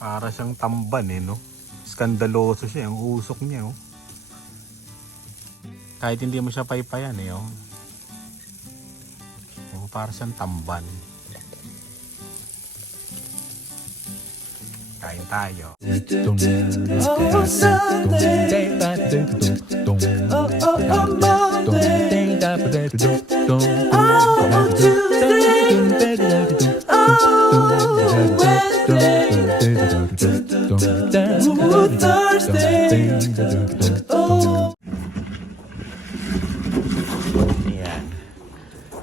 Para siyang tamban eh, no? Skandaloso siya, ang usok niya, oh. Kahit hindi mo siya paypayan eh, oh. Oh, para siyang tamban. Kain tayo. Oh, Sunday. Oh, Monday. Oh, Tuesday. Oh, Wednesday. Oh, Thursday. Oh. Ayan.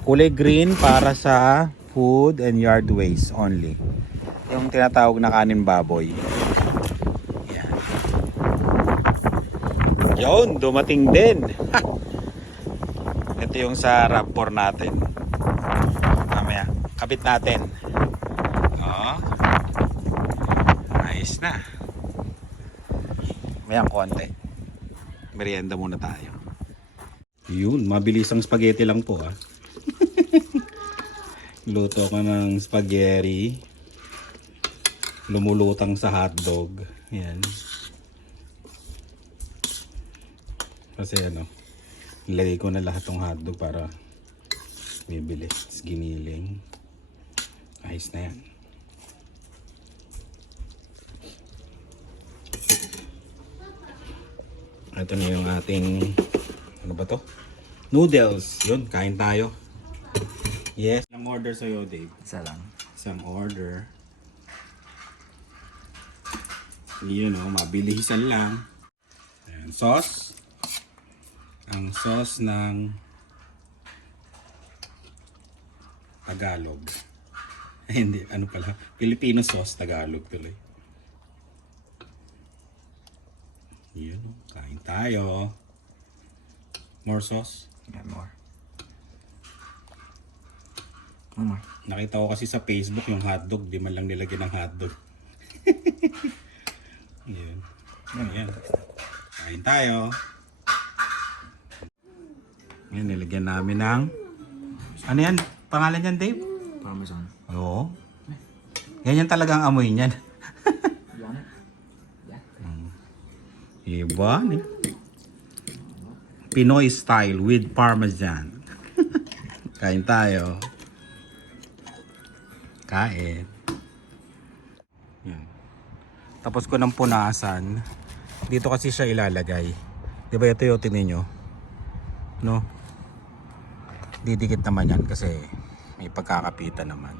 Kulay green para sa food and yard waste only. Yung tinatawag na kanin baboy. Ayan. Yun, dumating din. Ito yung sa RAV4 natin. Mamaya, kapit natin. Oh. Ayos na. Mayang konti. Merienda muna tayo. Yun, mabilisang spaghetti lang po ah. Luto ko ng spaghetti. Lumulutang sa hotdog. Yan. Kasi ano, ilagay ko na lahat ng hotdog para bibilis. Giniling. Ayos na yan. Ito na yung ating, ano ba to? Noodles. Yun, kain tayo. Yes. Ang order sa'yo, Dave? Isa lang. Isang order. Yun o, mabilisan lang. Ayan, sauce. Ang sauce ng Tagalog. Hindi, ano pala? Filipino sauce, Tagalog tuloy. Yun o, kain tayo. More sauce? Yeah, more. One more. Nakita ko kasi sa Facebook yung hotdog, di man lang nilagyan ng hotdog. Yun. Ayan. Kain tayo. Ayan, nilagyan namin ng... Ano yan? Pangalan yan, Dave? Parmesan. Oo. Ganyan talaga ang amoy niyan. You want it? Yeah. Iba, eh. Pinoy style with Parmesan. Kain tayo. Kain. Yan. Tapos ko ng punasan. Dito kasi siya ilalagay. Di ba ito yung tinin nyo? No? Didikit naman yan kasi may pagkakapitan naman.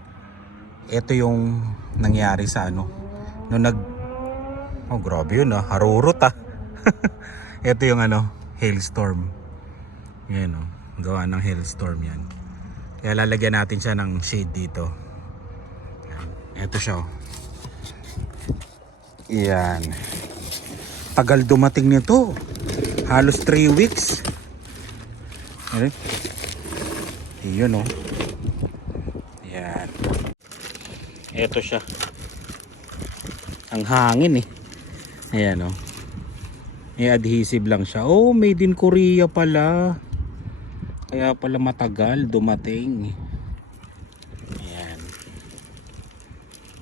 Ito yung nangyari sa ano. No nag... Oh grabe yun ah. Harurot ah. Ito yung ano. Hailstorm. Yan o. Gawa ng hailstorm yan. Kaya lalagyan natin siya ng shade dito. Ito siya o. Yan. Tagal dumating nito. Halos 3 weeks. Ano? Yun o. Yan. Ito siya. Ang hangin eh. Ayan o. May adhesive lang siya. Oh, made in Korea pala. Kaya pala matagal dumating. Ayan.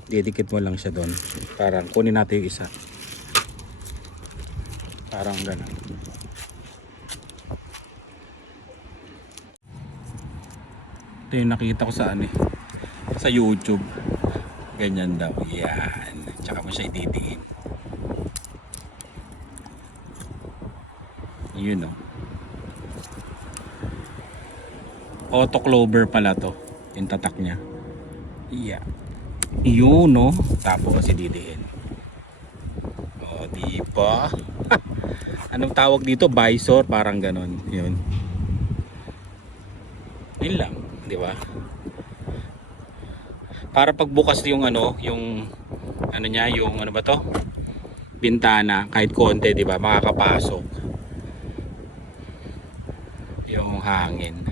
Didikit mo lang siya doon. Parang kunin natin yung isa. Parang gano'n. Ito yung nakita ko sa ano eh. Sa YouTube. Ganyan daw. Yan. Tsaka mo siya ididiin. Yun o. Auto clover pala to. Yung tatak niya. Yeah. Yun o. Tapo kasi didiin. O diba? Anong tawag dito? Visor. Parang ganon. Yun. Yun lang. Diba? Para pagbukas yung ano. Yung ano niya. Yung ano ba to? Bintana. Kahit konti diba? Makakapasok yung hangin.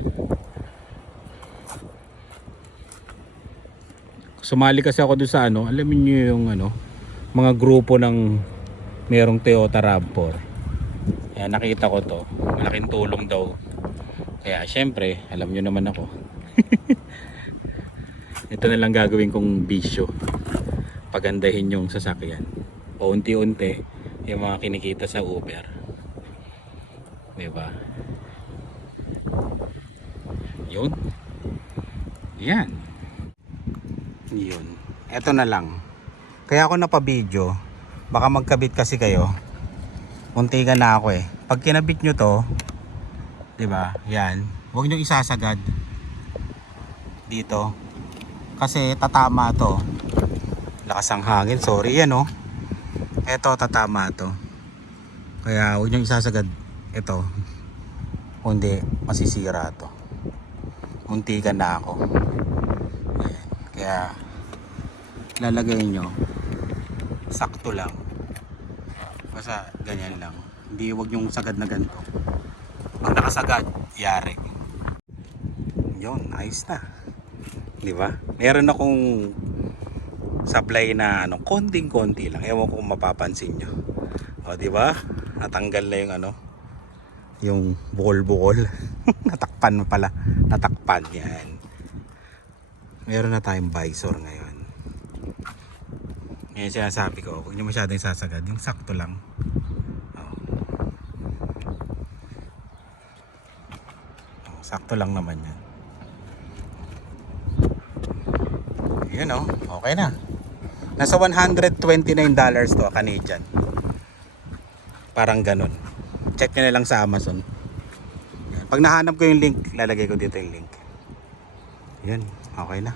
Sumali kasi ako doon sa ano, alam niyo yung ano, mga grupo ng merong Toyota RAV4. Kaya nakita ko to, malaking tulong daw. Kaya syempre, alam niyo naman ako. Ito na lang gagawin kong bisyo. pagandahin yung sasakyan. O unti-unti yung mga kinikita sa Uber. Diba? Yun. Yan. Yun. Eto na lang. Kaya ako napabidyo. Baka magkabit kasi kayo. Muntikan na ako eh. Pag kinabit nyo to, diba? Yan. Huwag nyo isasagad dito. Kasi tatama to. Lakas ang hangin. Sorry yan oh. Eto tatama to. Kaya huwag nyo isasagad ito. Kundi masisira to. Muntikan na ako. Ayan. Kaya lalagay nyo sakto lang. Basta ganyan lang. Hindi wag yung sagad na ganito. Pag nakasagad, yari. Yun, ayos na. Di ba? Meron akong supply na ano, konting-konti lang. Ewan ko kung mapapansin nyo. O, di ba? Natanggal na yung ano, yung bukol-bukol. Natakpan pala. Natakpan yan. Meron na tayong visor ngayon. Yan sinasabi ko, huwag nyo masyadong sasagad, yung sakto lang. Sakto lang naman yan. Yun oh, okay na. Nasa $129 to, Canadian. Parang ganun. Check nyo na lang sa Amazon. Yan. Pag nahanap ko yung link, lalagay ko dito yung link. Yun, okay na.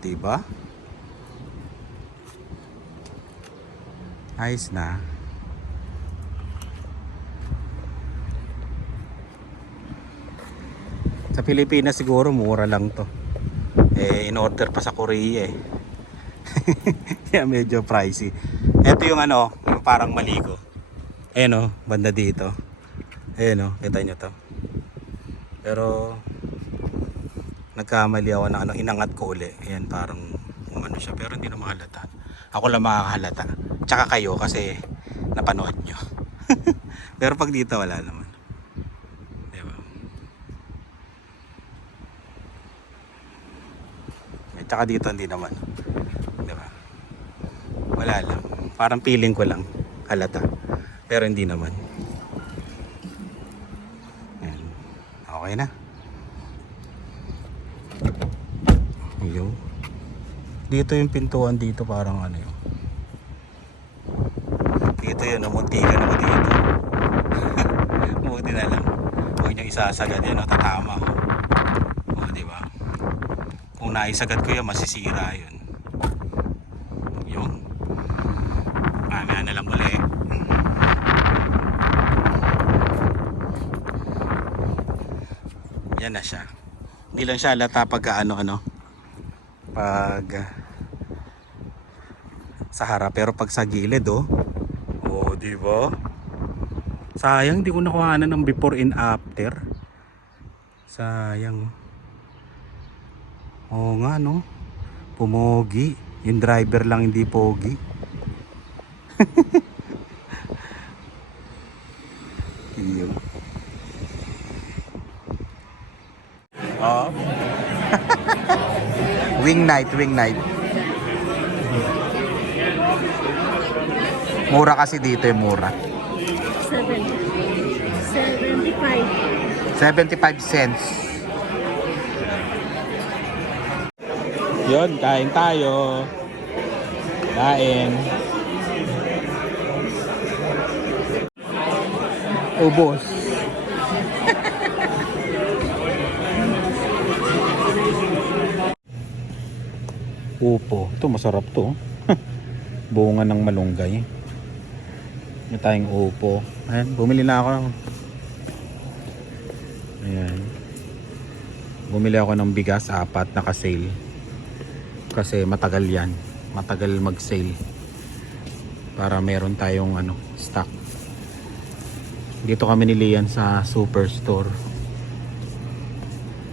Diba? Ayos na. Sa Pilipinas siguro mura lang to. In order pa sa Korea eh. Kaya medyo pricey. Ito yung ano, yung parang maligo. Ayan o, banda dito. Ayan o, kita nyo to. Pero nagkamali ako na ano, inangat ko uli. Ayan, parang umano siya, pero hindi na mahalata. Ako lang makakahalata. Tsaka kayo kasi napanood nyo. Pero pag dito wala naman. Diba? Tsaka dito hindi naman. Diba? Wala lang. Parang feeling ko lang halata. Pero hindi naman. Ayan. Okay na. Yo. Dito yung pintuan dito parang ano yun. Dito yun, namuntikan ako dito. Buti na lang. Huwag nyo isasagad yan, tatama. O, diba? Kung naisagad ko yan, masisira yun. Yun. Mamaya na lang uli. Yan na siya. Hindi lang siya halata pagka ano-ano. Pag sa harap, pero pag sa gilid oh, di ba? Sayang di ko nakuhanan ng before and after. Sayang. Oo nga no. Pumogi. Yung driver lang hindi pogi. Iyo. Oh. Wing night. Mura kasi dito yung mura. 75 cents. Yun, kain tayo. Kain. Ubos. Upo. Ito masarap to. Bunga ng malunggay. May tayong upo. Ayan, bumili na ako. Ayan. Bumili ako ng bigas, 4 naka-sale. Kasi matagal yan. Matagal mag-sale. Para meron tayong ano, stock. Dito kami ni Lian sa Superstore.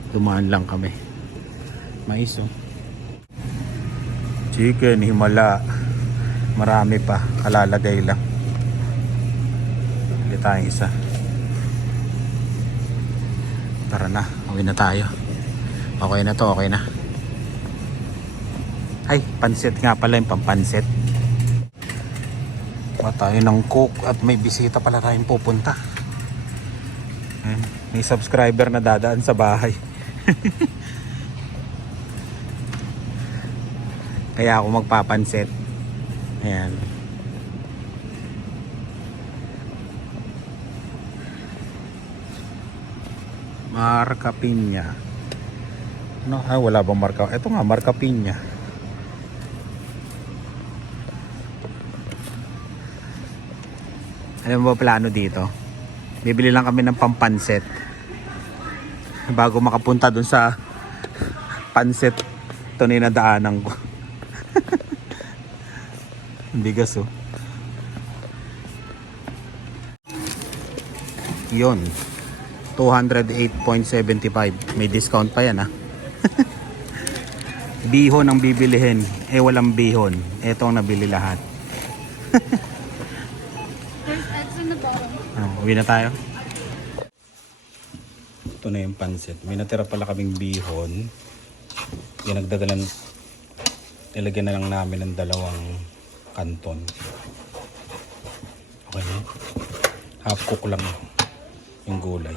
Dumaan lang kami. Mais oh. Chicken, himala. Marami pa. Kalalagay lang. Hindi tayong isa. Tara na. Uwi na tayo. Okay na to. Okay na. Ay, pansit nga pala yung pampansit. Tayo ng cook at may bisita pala tayong pupunta. Ayan, may subscriber na dadaan sa bahay. Kaya ako magpapansit. Ayan. Marca Piña. No, wala bang marka? Ito nga, Marca Piña. Alam mo ba plano dito? Bibili lang kami ng pampansit bago makapunta dun sa pansit ito na daanan ko. Bigas oh. Yun. 208.75. May discount pa yan ah. Bihon ang bibilihin. Eh walang bihon. Ito ang nabili lahat. Uwi na tayo. Ito na yung pansit. May natira pala kaming bihon. Yung nagdadalan, nilagyan na lang namin ng 2 kanton. Okay na. Half cook lang yung gulay.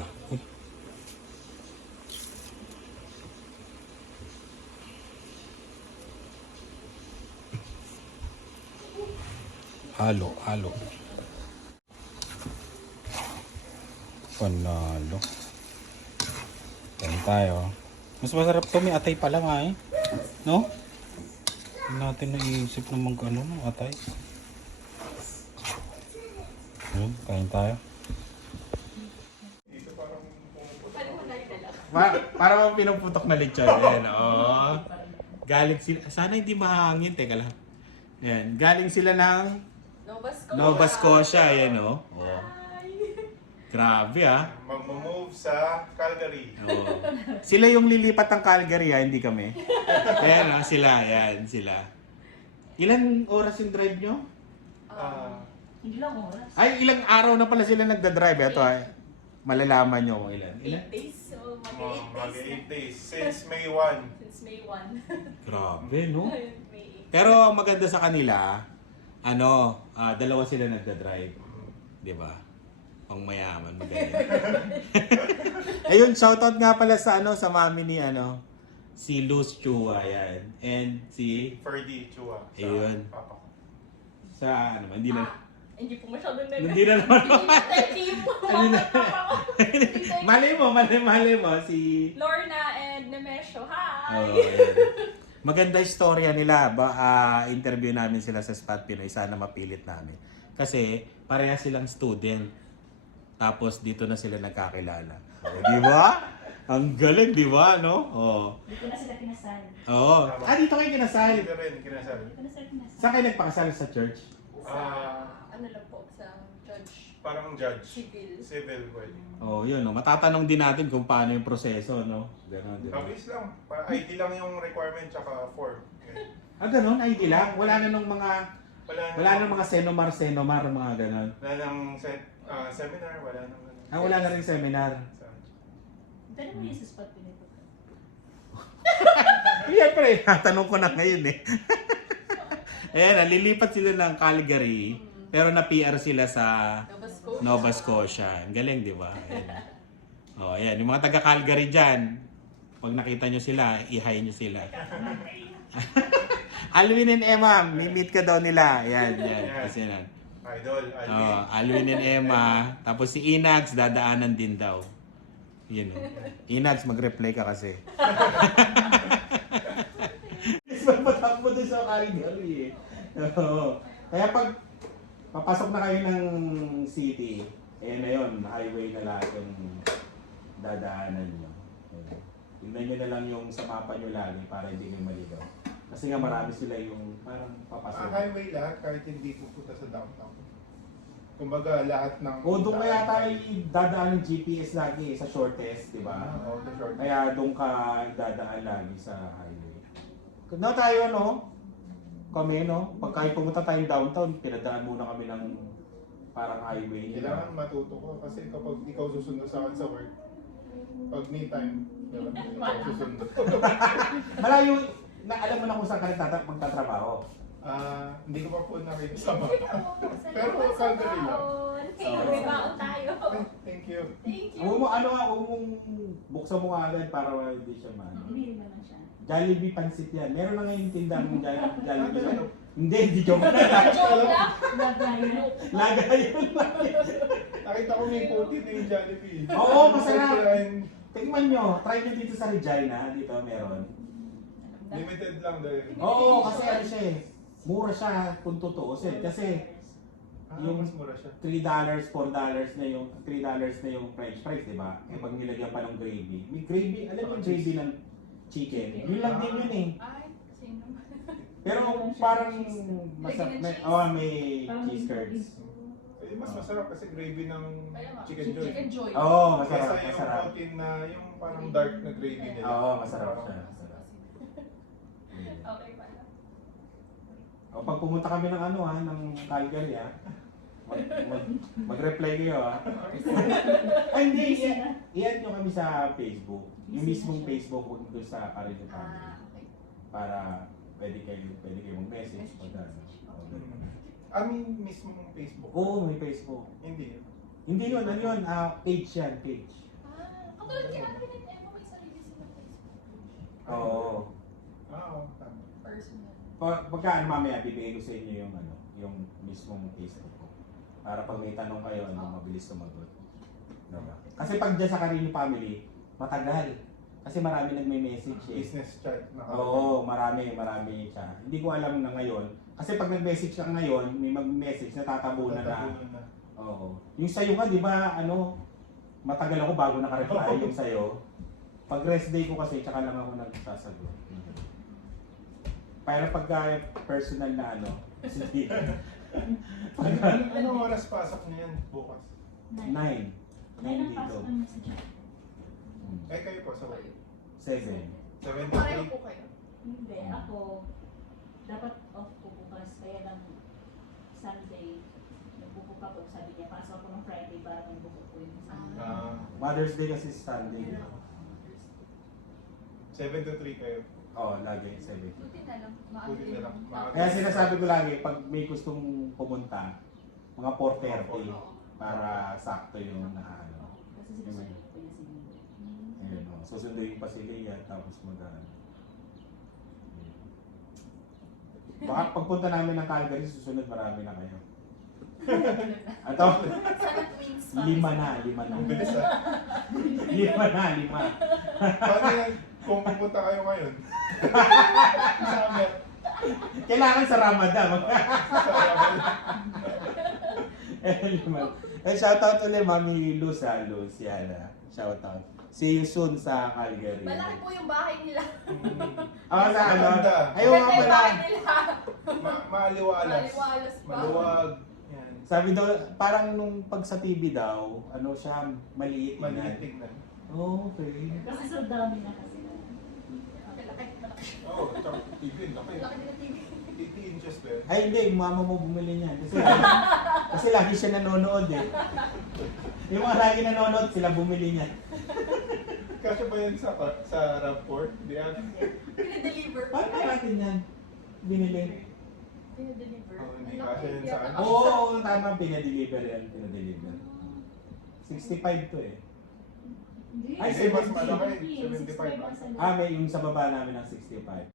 Halo, halo. Panalo. Kain tayo. Mas masarap to, may atay pala nga eh. No? Hindi natin naisip naman kung ano, atay. Kain tayo. Para mo pinuputok na lechon. Ayan, oh. Galing sila. Sana hindi mahangin. Teka lang. Ayan. Galing sila ng Nova Scotia. Ayan, oh. Grabe ah. Mag-move sa Calgary. Oo. Sila yung lilipat ng Calgary hindi kami. Ayan sila, yan sila. Ilan oras yung drive nyo? Hindi lang oras. Ay, ilang araw na pala sila nagda-drive. Ito ay, malalaman nyo kung ilan. 8 days. So, Mag-8 days. Since May 1. Since May 1. Grabe, no? May 8. Pero ang maganda sa kanila, 2 sila nagda-drive. Di ba? Pang mayaman, magaling. Ayun, shoutout nga pala sa sa mami ni si Luz Chua, yan. And si Ferdy Chua. Ayun. Papa ko. sa hindi na Hindi po masyadong hindi na naman. Hindi po. Ano na? Mali mo si Lorna and Nemesio. Hi! Oh, ayan. Maganda istorya nila. Interview namin sila sa Spot Pinoy. Sana mapilit namin. Kasi pareha silang student. Tapos dito na sila nagkakilala. Di ba? Ang galing, di ba? No? Oh. Dito na sila kinasal. Oo. Dito kayo kinasal. Dito rin, kinasal. Dito na sila kinasal. Saan kayo nagpakasal sa church? Ano lang po, sa judge. Parang judge. Civil. Civil wedding. Oh, yun. No? Matatanong din natin kung paano yung proseso, no? Ganon, di ba? Mabilis lang. ID lang yung requirement tsaka form. Ganon? ID lang? Wala na nung mga... Wala nang mga senomar, mga ganon. Wala nang seminar, wala nang Wala na rin seminar. Pero mo yung sa spot pinito. Yan pre, tanong ko na ngayon eh. Ayan, lilipat sila ng Calgary, pero na-PR sila sa Nova Scotia. Ang galing, di ba? Ayan. Oh, ayan. Yung mga taga-Calgary dyan, pag nakita nyo sila, i-hi nyo sila. Alwin and Emma, meet ka daw nila. Ayan. Kasi yan. Idol, Alwin and Emma. Tapos si Inags, dadaanan din daw. Yun o. Inags, mag-reply ka kasi. Patak mo doon sa Calgary eh. Kaya pag papasok na kayo ng city, na yun, highway na lahat yung dadaanan nyo. Tignan nyo na lang yung sa mapa nyo lagi para hindi nyo maligaw. Kasi nga marami sila yung parang papasok. highway lahat kahit hindi pupunta sa downtown. Kumbaga lahat ng... Doon kaya tayo dadaan ng GPS lagi sa shortest, di ba? the short. Kaya doon ka dadaan lagi sa highway. No tayo, no? kami, no? Pagka pumunta tayong downtown, pinadaan muna kami ng parang highway. Kailangan matuto ko kasi kapag ikaw susundo sa akin sa work, pag me time, diba? Ikaw susundo. Malayo, na alam mo na kung saan ka magtatrabaho. Hindi ko pa po nakita sa mapa. Pero sandali lang. May baon tayo. Thank you. Thank you. Huwag mo, ano nga, huwag mong buksan mo nga agad para hindi siya Bibili naman siya. Jollibee pansit yan. Meron na ngayon tindahan ng Jollibee. Ano? Hindi joke na. Joke lang. Nagayon. Lagayon lang. Nakita ko may puti na yung Jollibee. Oo, masarap. Line, Tingnan nyo, try nyo dito sa Regina. Dito meron. limited lang dahil. Oo, kasi ano siya eh. Mura siya kung tutuusin. Kasi yung mas mura siya. $3, $4 na yung french fries, di ba? Eh pag nilagyan pa ng gravy. May gravy, alam mo yung gravy ng chicken. Yun lang din yun eh. Ay, sino? Pero parang may cheese curds. Eh, mas masarap kasi gravy ng chicken joy. Chicken joy. Oo, masarap, Kesa yung masarap. protein na yung parang dark na gravy nila. Oo, masarap siya. Masarap. Okay pala. O pag pumunta kami ng ng Calgary mag-reply kayo Ay hindi, i-add nyo kami sa Facebook. Yung mismong Facebook, huwag doon sa Carino Family. Okay. Para pwede kayo mag-message pag Mismo mong Facebook. Oo, may Facebook. Hindi. Hindi yun, ano yun? Page yan, page. Katulad kaya namin pinag-emo may sarili silang Facebook. Oo. Oo, tama. Personal. Pagka mamaya, bibigay ko sa inyo yung mismong Facebook ko. Para pag may tanong kayo, mabilis sumagot. Diba? Kasi pag dyan sa Carino Family, matagal. Kasi marami nagme-message eh. Business chat na Oo, marami siya. Hindi ko alam na ngayon. Kasi pag nag-message ka ngayon, may mag-message na tatabunan na. Oo. Yung sa'yo nga, di ba, matagal ako bago naka-reply yung sa'yo. Pag rest day ko kasi, tsaka lang ako nagsasagot. Pero pagka personal na hindi. Anong oras pasok niya yan bukas? 9. May nang dito. pasok ang message. Eh kayo po sa work? 7. 7 to Pareho 3? po kayo. Hindi, ako dapat off ko bukas, kaya lang Sunday, nagbubook ako, sabi niya, pasok ako ng Friday para mag-book ko yung Sunday. Mother's Day kasi Sunday. 7 to 3 kayo? Oo, lagi 7. Buti na lang. Buti na lang. Kaya sinasabi ko lagi, pag may gustong pumunta, mga 4:30 para sakto yung Kasi sinusunod ko niya si Nino. Ayun, susunduin pa si Leia, tapos baka pagpunta namin ng Calgary, susunod marami na kayo. Ato, Sana twins pa. 5 na. Ang bilis 5. Paano yan kung pupunta kayo ngayon? Sa amin. Kailangan sa Ramadan. Sa amin. 5. Shoutout ulit, Mami Luz Luz. Yan shoutout. See you soon sa Calgary. Malaki po yung bahay nila. Sa Maganda. Ayaw nga Ganda yung pala. bahay nila. Maaliwalas. Maliwalas pa. Maluwag. Yan. Sabi daw, parang nung pag sa TV daw, siya, maliit. Maliit tignan. Oh, okay. Kasi so dami na kasi. Malaki. Oo, tsaka TV. Laki. Malaki din ang TV. 80 inches ba yun? Ay hindi, yung mama mo bumili niyan. Kasi lagi siya nanonood eh. Yung mga lagi nanonood, sila bumili niyan. Kasya ba yun sa RAV4? Di yan? Pinadeliver. Paano natin yan? Binili? Pinadeliver. Oh, hindi kasya yun sa akin. Oo, tama, pinadeliver yan. Pinadeliver. 65 to eh. Hindi. Ay, Hindi, mas 70. malaki. 75 65 May yung sa baba namin ng 65.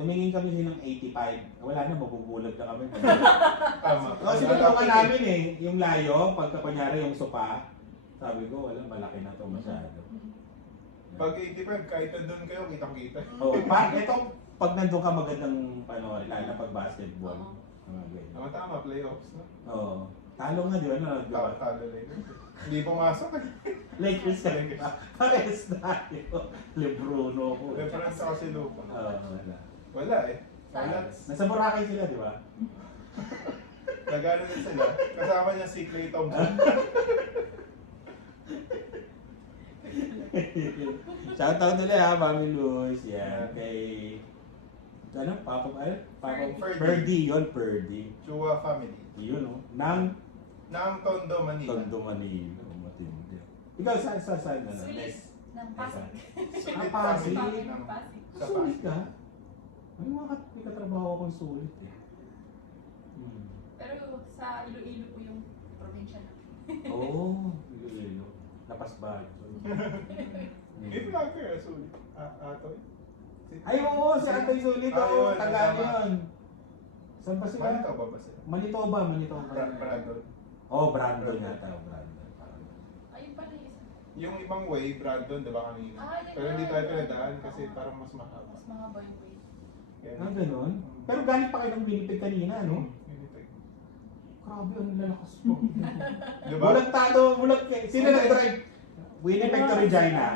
Tumingin kami din ng 85. Wala na, mabubulag na kami. Tama. Kasi pinukan namin eh, yung layo, pagka kunyari yung sopa, sabi ko, wala, malaki na to masyado. Pag 85, kahit nandun kayo, kitang-kita. Oh, ito, pag nandun ka magandang panoorin, lalo na pag basketball. Mga ganyan. Tama, playoffs. No? Oo. Talo nga, di ba? No? Talo Lakers. Hindi pumasok eh. Lakers ka rin ba? Pares tayo. Lebruno ko. Reference ako si Lupa. Wala. Wala eh. Wala. Nasa Boracay sila, di ba? Nagano din sila. Kasama niya si Klay Thompson. Shoutout ulit ha, Mami Luz. Yan, kay ano, Papa, Ferdy. Ferdy yun, Ferdy. Chua family. Yun, no? Nang Ng Tondo, Manila. Tondo, Manila. Matindi. Ikaw, saan, ano? Sulit ng Pasig. Sulit Pasig. family Ng ng Pasig. sa Sulit Pasig. ka? Ano may katrabaho akong sulit eh. Pero sa Iloilo po yung probinsya na. Oo, Iloilo. Lapas ba? May vlogger, sulit. Ato. Ay, oo, si Atoy Sulit. Oo, Ayun, Tagal tama. yun. Saan ba sila? Manitoba ba sila? Manitoba. Brandon. Oo, Brandon yata. Brandon. Ayun pala yung isa. Yung ibang way, Brandon, di ba kanina? Yun Pero hindi nga, tayo yun. pinadaan kasi parang mas mahaba. Mas mahaba yung way. Ah, ganun? Pero galing pa kayo ng Winnipeg kanina, no? Winnipeg. Grabe, ang lalakas mo. Di ba? Bulag kayo. Sino nag-drive? Winnipeg to Regina.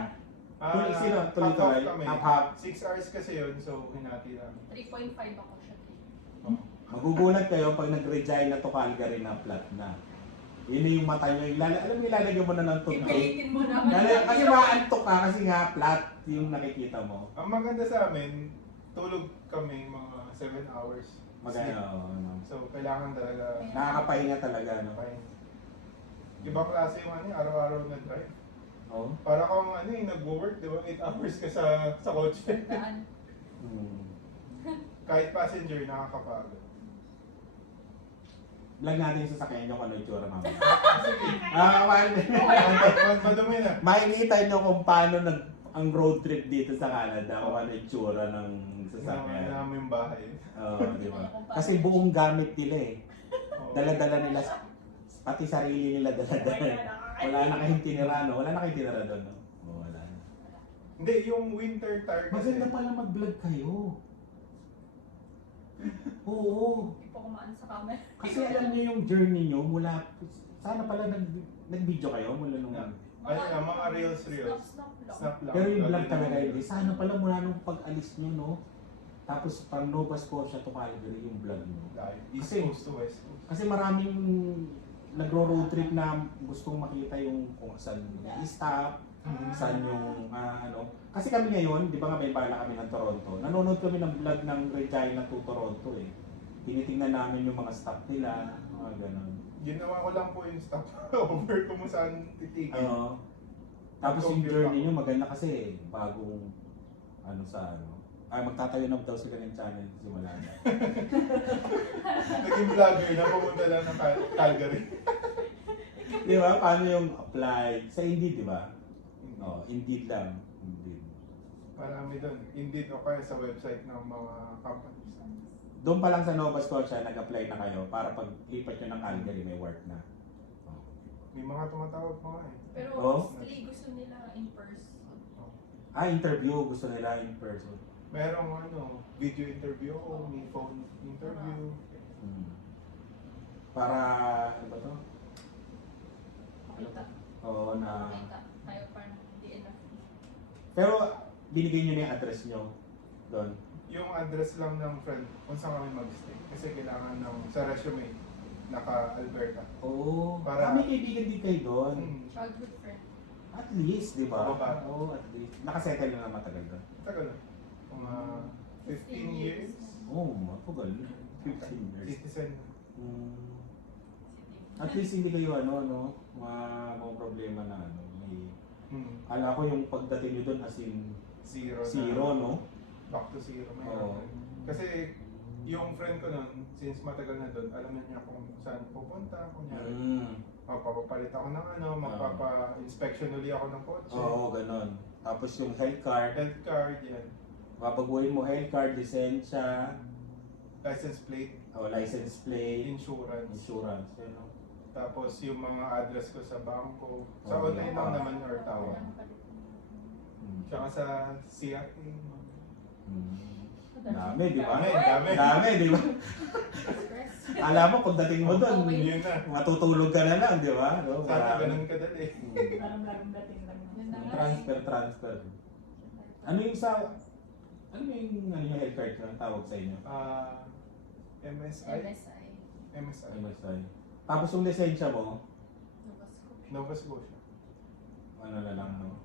Sino? Tuloy-tuloy? Half-half. 6 hours kasi yun, so hinati namin. 3.5 ako siya. Magugulat kayo pag nag-Regina to Calgary na flat na. Yun yung mata nyo. Alam mo, ilalagyan mo na ng tubig. Pipilitin mo naman. Kasi maantok ka kasi nga flat yung nakikita mo. Ang maganda sa amin, tulog kami mga 7 hours. Maganda. Sleep. So, kailangan talaga Nakakapahinga talaga, no? pahinga. Ibang klase yung ano, araw-araw na drive. Oo. Para kung ano nag-work, di ba? 8 hours ka sa kotse. Daan. Kahit passenger, nakakapagod. Vlog natin yung sasakyan nyo kung ano yung tsura mamaya. Sige. Madumi na. Makikita nyo kung paano ang road trip dito sa Canada, kung ano yung tsura ng sasakyan. Naman yung bahay. Oo, di ba? Kasi buong gamit nila eh. Oo. Dala-dala nila, pati sarili nila dala-dala. Wala na kayong tinira, no? Wala na kayong tinira doon, no? Oo, wala na. Hindi, yung winter tire kasi. Maganda pala mag-vlog kayo. Oo. Hindi po kumaan sa camera. Kasi alam niyo yung journey nyo mula, sana pala nag-video kayo mula nung... Ano na, mga reels. Snap lang. Snap lang. Pero yung vlog talaga hindi. Sana pala mula nung pag-alis nyo, no? Tapos pang Nova Scotia to Calgary yung vlog nyo. East Kasi- Coast to West Coast. Kasi maraming nagro-road trip na gustong makita yung kung saan i-stop, saan yung ano. Kasi kami ngayon, di ba nga may bala kami ng Toronto, nanonood kami ng vlog ng Regina to Toronto eh. Tinitingnan namin yung mga stop nila, mga ganun. Ginawa ko lang po yung stop over kung saan titigil. Oo. Tapos yung journey nyo maganda kasi bagong ano sa ano. Ay, magtatayo na daw sila ng channel simula na. Naging vlogger na pumunta lang ng Calgary. Di ba? Paano yung apply? Sa Indeed, di ba? Oo, Indeed lang. Indeed. Marami doon. Indeed o kaya sa website ng mga companies. Doon pa lang sa Nova Scotia, nag-apply na kayo para pag lipat nyo ng Calgary, may work na. May mga tumatawag pa nga eh. Pero Oh? mostly gusto nila in person. Ah, interview. Gusto nila in person. Merong ano, video interview o may phone interview. Para, ano ba to? Makita. Oo, na... Makita. Tayo parang hindi enough. Pero, binigay nyo na yung address nyo doon. Yung address lang ng friend kung saan kami mag-stay. Kasi kailangan ng sa resume, naka-Alberta. Oo. Para- May kaibigan din kayo doon. Childhood friend. At least, di ba? Oo ba? Oo, at least. Nakasettle na matagal doon. Tagal na. Mga 15 years. Oo, matagal. 15 years. Citizen. Hmm. At least hindi kayo mga problema na may... Kala ko yung pagdating nyo doon as in zero, no? Back to zero. May Oo. Kasi yung friend ko nun, since matagal na doon, alam na niya kung saan pupunta. Kunyari, magpapapalit ako ng magpapa-inspection uli ako ng kotse. Oo, ganon. Tapos yung health card, Health card, yan. papaguhin mo health card, lisensya, License plate, license plate, insurance. insurance, yun, no? Tapos yung mga address ko sa bangko. Sa Oo, online lang naman or tawag. Hmm. Tsaka sa CRA. Dami, di ba? Dami. Dami, di ba? Stress. Alam mo, pagdating mo doon, Yun na. matutulog ka na lang, di ba? No? Sana ganun kadali. Parang larong dating lang. Yun na nga. Transfer. Ano yung yung health card na tawag sa inyo? MSI? MSI. MSI. MSI. Tapos yung lisensya mo, Nova Scotia. Nova Scotia. ano na lang, no?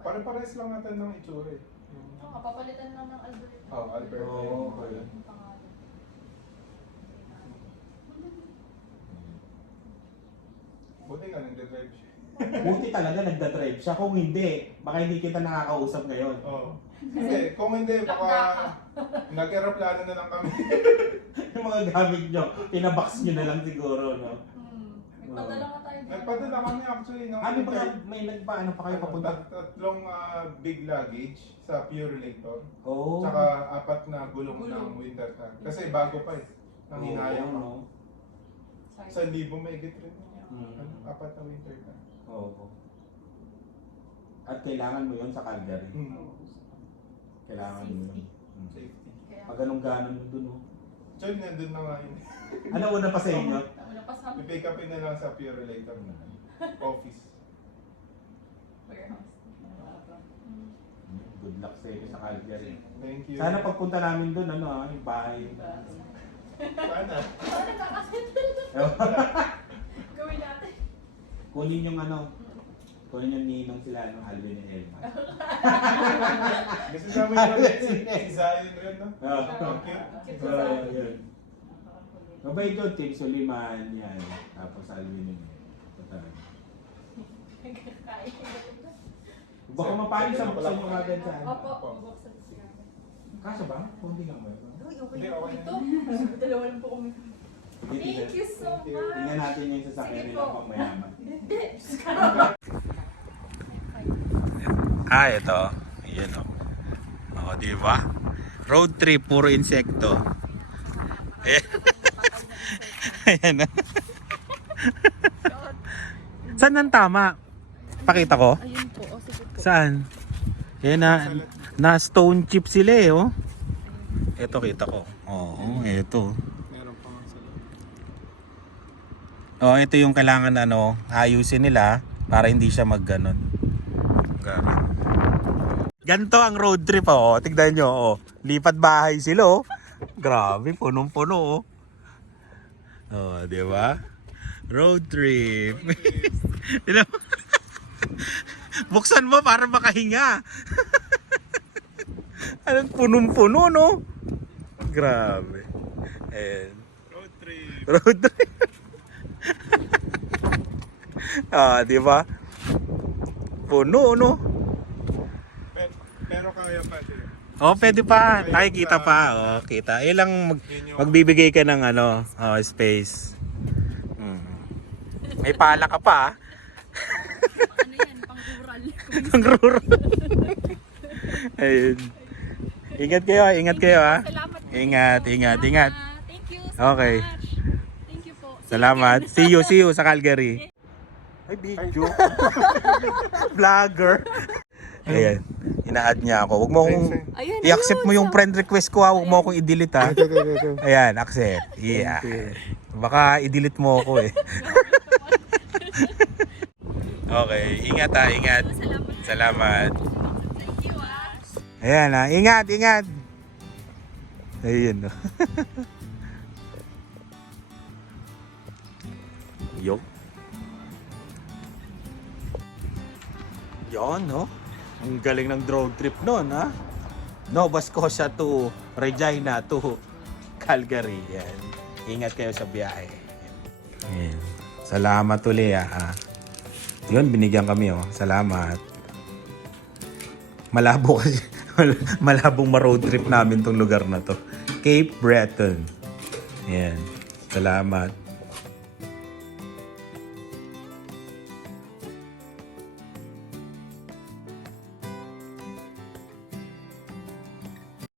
Pare-pares lang natin ng itsura eh. Oo, kapapalitan lang ng Albert. Oh, Albert. Oh, okay. Ang pangalan. Buti nga, nagdadrive siya. Buti talaga nagdadrive siya. Kung hindi, baka hindi kita nakakausap ngayon. Oo. Hindi, kung hindi, baka nag-aeroplano na lang kami. Yung mga gamit nyo, pinabox nyo na lang siguro, no? Nagpadala nga tayo. Nagpadala kami actually ng Ano ba, may nagpaano pa kayo papunta? tatlong big luggage sa Purelator. Oo. Tsaka 4 na gulong ng winter tag. Kasi bago pa eh. Nanginayang Oo, ako. no? 1,000 mahigit rin. Mm. 4 na winter tag. Oo. At kailangan mo yun sa Calgary. Kailangan mo yun. Safety. Pag anong ganon mo dun, oh. Actually, nandun na nga yun. Ano una pa sa inyo? Wala pa sa I-pick upin na lang sa Purelator na office. warehouse. Good luck sa inyo sa Calgary. Thank you. Sana pagpunta namin dun, ano, yung bahay. Sana. Ano nagkakasettle? Gawin natin. Kunin yung ano, kunin yung ninong sila, ano, Alvin and Elma. Gusto namin yung si Zion rin, no? Oo. Ang cute. Oo, yun. Mabait yun, Tim Suliman, yan. Tapos Alvin and Elma. Baka mapali sa buksan yung agad sa ano. Opo, buksan siya. Kasya ba? Kundi nga ba? Uy, okay Hindi, na po okay ito. Dalawa lang po kami. Thank you so much. Tingnan natin yung sasakyan Sige nila po. pang mayaman. Hindi. Ito. Yan o. O, di ba? Road trip, puro insekto. Ayan. Saan ang tama? Pakita ko. Ayun po, o sige po. Saan? Yan na stone chip sila eh, oh. Ito kita ko. Oo, ito. Meron pa nga sila. Oh, ito yung kailangan ano, ayusin nila para hindi siya magganon. Ganto ang road trip oh. Tignan nyo oh. Lipat bahay sila oh. Grabe, punong-puno oh. Oh, di ba? Road trip. Tignan mo. Buksan mo para makahinga. Anong punong-puno no? Grabe. Ayan. Road trip. Road trip. Ah, di ba? Puno, no? Pero kaya pa sila. Oh, pwede pa. Nakikita pa. Oh, kita. Ilang magbibigay ka ng ano, space. May pala ka pa. Ano yan, pang-rural. Ang rural. Ayun. Ingat kayo ha. Salamat po. Ingat. Thank you so Okay. much. Thank you po. Salamat. See you sa Calgary. Ay, video. Vlogger. Ayan. Ina-add niya ako. Huwag mo akong Ayun, i-accept mo yung friend request ko ha. Huwag mo akong i-delete ha. Ito. Ayan, accept. Yeah. Baka i-delete mo ako eh. Okay, ingat ha, ingat. Salamat. Thank you Ayan ha, ingat. Ayun no. Yo. Yon no. Ang galing ng road trip noon ha. Nova Scotia to Regina to Calgary. Yan. Ingat kayo sa biyahe. Ayan. Salamat ulit ha. Yun, binigyan kami oh. Salamat. Malabo kasi. Malabong ma-road trip namin tong lugar na to. Cape Breton. Ayan. Salamat.